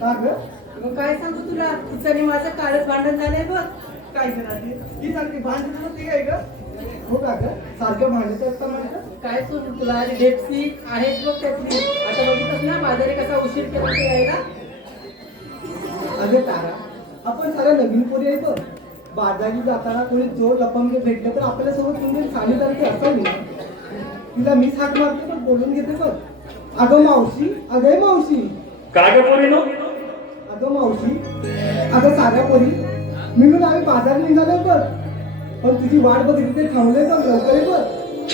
का ग मग काय सांगतो तुला? तिचं माझं कालच भांडण झालंय बघ. काय झालं ती? सांगते भांडण झालं ते काय ग? हो का ग? सारखं भांडत असताना काय सोडू तुला? डेप्सी आहेच बघ त्यातली. आता बघितच ना बाजारे कसा उशीर केला ते आहे अगं तारा आपण सारा नवीन पोरी येतो बाजारी जाताना कोणी जोर लपंगे भेटलं तर आपल्यासोबत कोणी सांगितलं की असं नाही तिला मी हाक मारते पण बोलून घेते बघ. अगं मावशी अगं मावशी. काय ग पोरी अगं मावशी. अगं साऱ्या पोरी. मिळून आम्ही बाजार निघालो बघ पण तुझी वाट बघितली ते थांबले बघ लवकर ये बघ.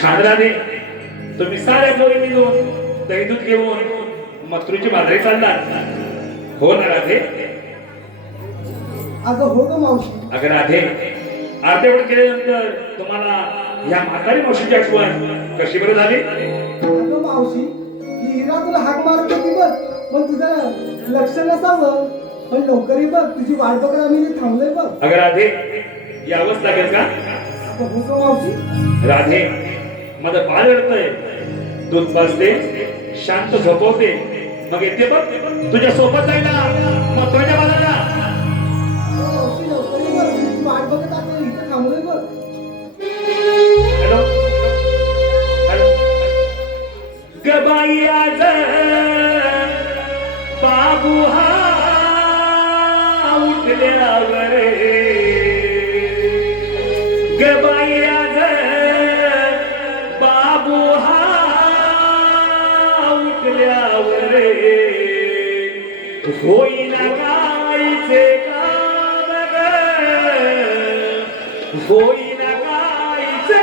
छान राधे तुम्ही साऱ्या पोरी मिळून दही दूध घेऊन मथुरीची बाजारी चाललात. हो ना राधे? अगं हो ग मावशी. अगं राधे अर्धवट केल्यानंतर तुम्हाला या म्हातारी मावशीची आठवण कशी बरं झाली? अगं मावशी ही हिरा तुला हाक मारत बघ पण तुझं लक्ष नसावं. पण लवकर बघ तुझी वाट बघत आम्ही थांबलोय बघ. अगं राधे यावंच लागेल का? मावशी. राधे माझं बाळ रडतंय. दूध पाजते शांत झोपवते. मग येते बघ तुझ्या सोबत जायला मग तुझ्या बाजाला होईल कायचे काम ग होईना कायचे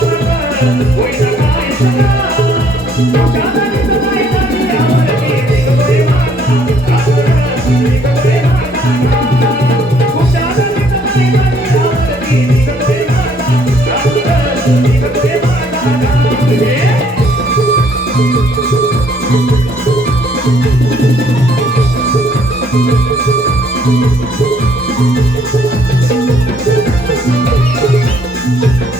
अगं